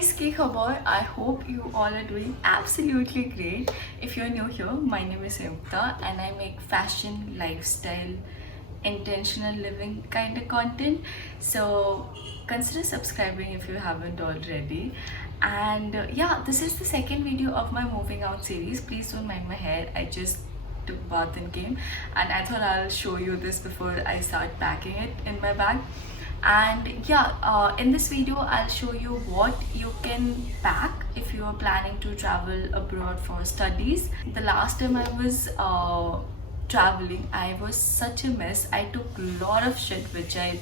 guys, ki khabar? I hope you all are doing absolutely great. If you're new here, my name is Yukta and I make fashion, lifestyle, intentional living kind of content. So consider subscribing if you haven't already. And yeah, this is the second video of my moving out series. Please don't mind my hair. I just took bath and came, and I thought I'll show you this before I start packing it in my bag. And yeah, in this video I'll show you what you can pack if you are planning to travel abroad for studies. The last time I was traveling, I was such a mess. I took a lot of shit which I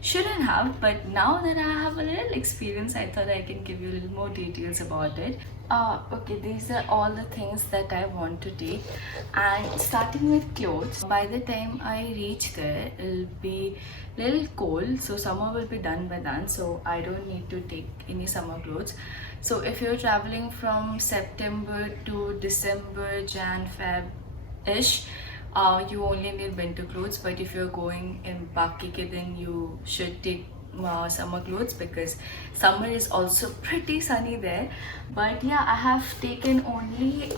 shouldn't have, but now that I have a little experience, I thought I can give you a little more details about it. Okay, these are all the things that I want to take, and starting with clothes. By the time I reach there, it'll be little cold, so summer will be done by then, so I don't need to take any summer clothes. So if you're traveling from September to December, Jan, Feb ish, you only need winter clothes. But if you're going in Baki ke, then you should take summer clothes because summer is also pretty sunny there. But yeah, I have taken only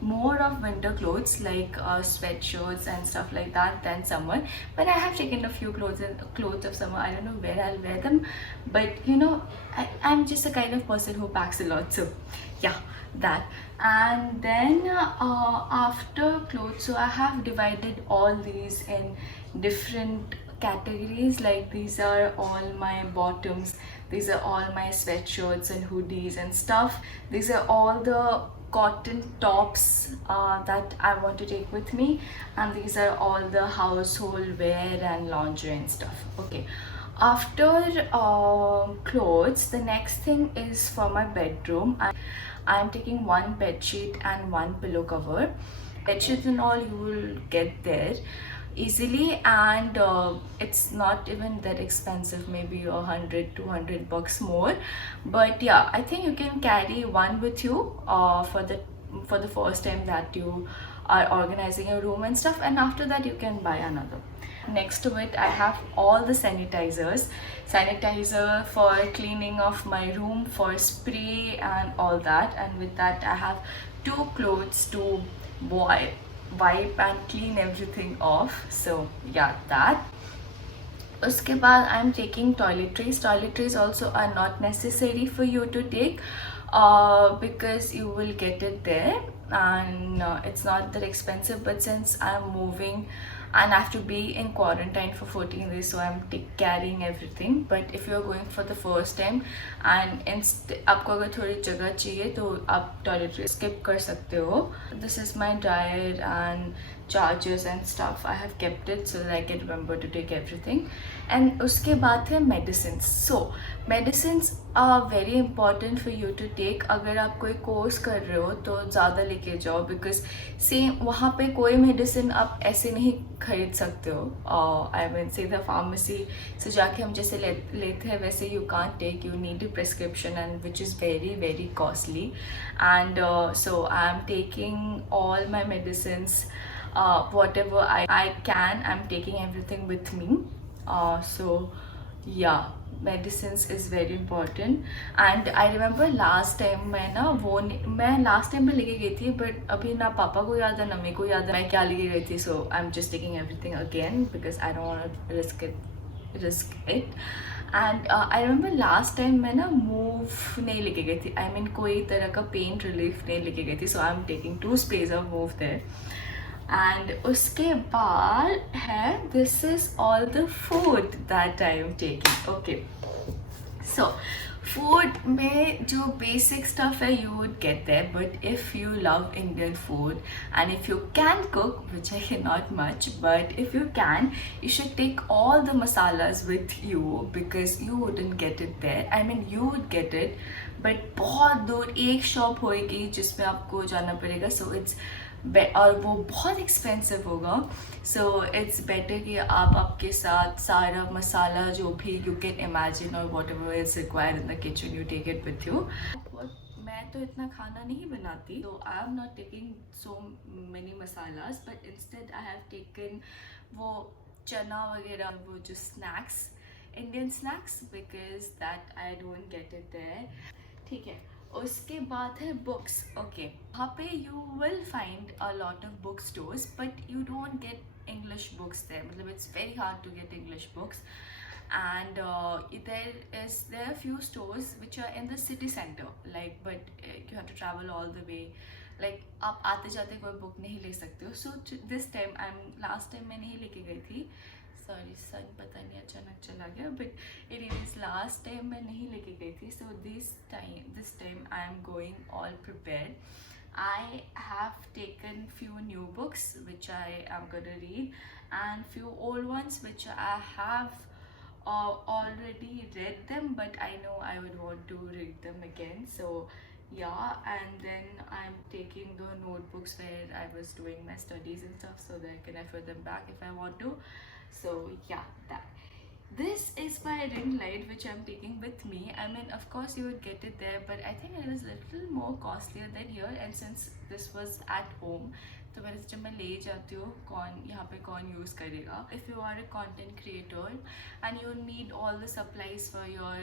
more of winter clothes like sweatshirts and stuff like that than summer. But I have taken a few clothes of summer. I don't know where I'll wear them, but you know, I'm just a kind of person who packs a lot, so yeah, that. And then after clothes, so I have divided all these in different categories. Like these are all my bottoms, these are all my sweatshirts and hoodies and stuff. These are all the cotton tops that I want to take with me, and these are all the household wear and lingerie and stuff. Okay, after clothes, the next thing is for my bedroom. I'm taking one bed sheet and one pillow cover. Bed sheets and all you will get there easily, and it's not even that expensive, maybe 100-200 bucks more. But yeah, I think you can carry one with you for the first time that you are organizing a room and stuff, and after that you can buy another. Next to it, I have all the sanitizer for cleaning of my room, for spray and all that. And with that, I have two clothes to wipe and clean everything off. So yeah, that. Uske baad, I'm taking toiletries. Toiletries also are not necessary for you to take because you will get it there, and it's not that expensive. But since I'm moving and I have to be in quarantine for 14 days, so I'm carrying everything. But if you're going for the first time and आपको अगर थोड़ी जगह चाहिए तो आप toiletry skip कर सकते हो. This is my dryer and chargers and stuff. I have kept it so that I can remember to take everything. And उसके बाद है medicines. So medicines are very important for you to take. अगर आप कोई course कर रहे हो तो ज़्यादा लेके जाओ, because सेम वहाँ पे कोई मेडिसिन आप ऐसे नहीं खरीद सकते हो. आई मीन सीधा फार्मेसी से जाके हम जैसे लेते हैं वैसे you can't take. You need a prescription, and which is very very costly. And so I'm taking all my medicines, whatever I can. I'm taking everything with me. So yeah, medicines is very important. And I remember last time मैं last time भी लेके गई थी, but अभी ना पापा को याद है ना मेरे को याद है मैं क्या लेके गई थी. So I'm just taking everything again because I don't want to risk it. And I remember last time मैं ना move नहीं लेके गई थी. I mean कोई तरह का pain relief नहीं लेके गई थी. So I'm taking 2 sprays of move there. And उसके बाद है, this is all the food that I am taking. Okay, so food में जो basic stuff है you would get there. But if you love Indian food and if you can cook, which I cannot much, but if you can, you should take all the masalas with you because you wouldn't get it there. I mean you would get it, but बहुत दूर एक shop होएगी जिसमें आपको जाना पड़ेगा. So it's और वो बहुत एक्सपेंसिव होगा. सो इट्स बेटर कि आप आपके साथ सारा मसाला जो भी यू कैन इमेजिन और whatever is required in the kitchen, you take it with you. मैं तो इतना खाना नहीं बनाती, so I am not taking so many masalas, but instead I have taken वो चना वगैरह, वो जो snacks, Indian snacks, because that I don't get it there. ठीक है, उसके बाद है बुक्स. ओके, वहाँ पे you will find a lot of book stores but you don't get English books there. मतलब it's very hard to get English books. And there are few stores which are in the city center, like, but you have to travel all the way. Like आप आते जाते कोई book नहीं ले सकते हो. So this time last time मैं नहीं लेके गई थी. सॉरी सन पता नहीं अचानक चला गया, बट एनीवेज लास्ट टाइम मैं नहीं लेके गई थी. So this time I am going all prepared. I have taken few new books which I am gonna read, and few old ones which I have already read them, but I know I would want to read them again. So yeah, and then I'm taking the notebooks where I was doing my studies and stuff so that I can refer them back if I want to. So yeah, that. This is my ring light which I'm taking with me. I mean, of course you would get it there, but I think it is a little more costlier than here. And since this was at home, तो मैंने जब मैं ले जाती हूँ कौन यहाँ पे कौन यूज़ करेगा. If you are a content creator and you need all the supplies for your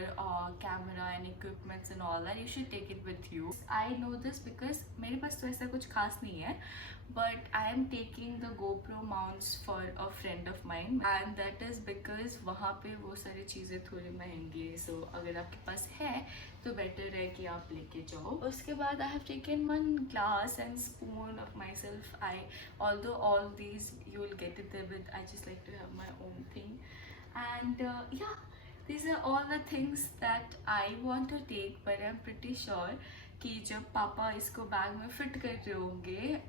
camera and equipments and all that, you should take it with you. I know this because मेरे पास तो ऐसा कुछ खास नहीं है, but I am taking the GoPro mounts for a friend of mine, and that is because वहाँ पे वो सारी चीज़ें थोड़ी महंगी है. सो अगर आपके पास है तो बेटर है कि आप लेके जाओ. उसके बाद I have taken one glass and spoon of my self. I although all these you will get it there, but I just like to have my own thing. And yeah, these are all the things that I want to take, but I'm pretty sure कि जब पापा इसको bag में fit कर रहे होंगे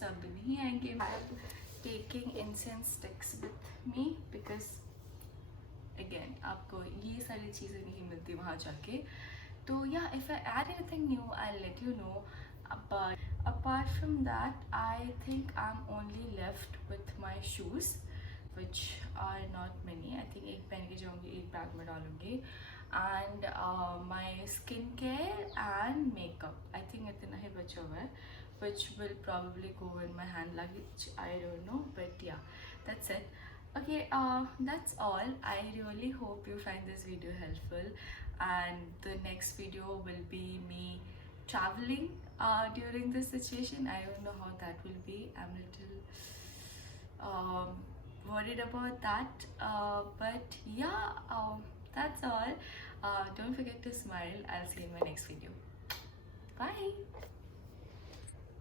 सब नहीं आएंगे. I'm taking incense sticks with me because again आपको ये सारी चीज़ें नहीं मिलती वहाँ जाके. तो yeah, if I add anything new I'll let you know. But apart from that, I think I'm only left with my shoes, which are not many. I think एक पहन के जाऊँगी, एक बैग में डालूँगी. And my skincare and makeup, I think इतना ही बचा हुआ है, which will probably go in my hand luggage. I don't know, but yeah, that's it. Okay, that's all. I really hope you find this video helpful, and the next video will be me traveling during this situation. I don't know how that will be. I'm a little worried about that, but yeah, that's all. Don't forget to smile. I'll see you in my next video. Bye.